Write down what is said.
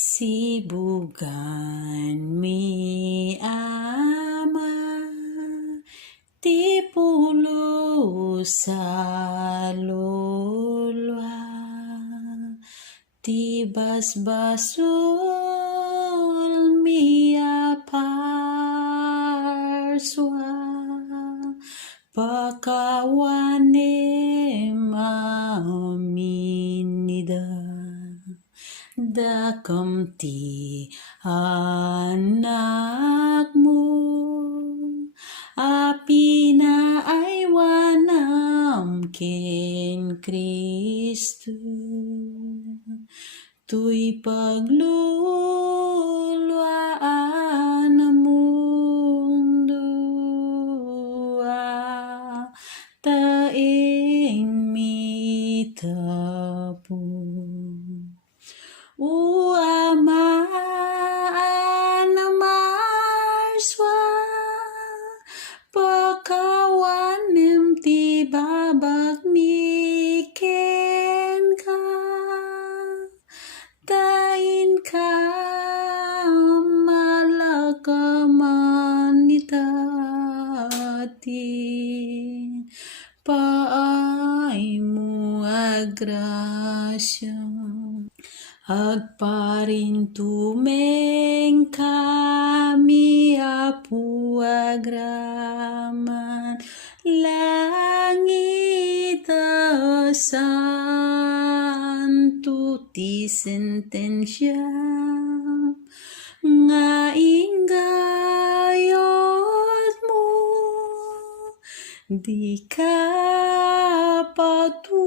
SIBUGANMI Ama, ti pulo sa lulwa, ti basbasul mi aparswa, pakawanem aminida. Dakam ti anak mo, apina ay wanam ken Kristo, tuy pagluluaan ng mundo, taing mitapo. O Ama na marswa, pakawanem ti babak mi ken ka, tain ka malakaman itatin, paay mo agrasya. Agparin tumeng kami apu agraman, langit santo ti sentensya, nga inggayot mo, di ka patu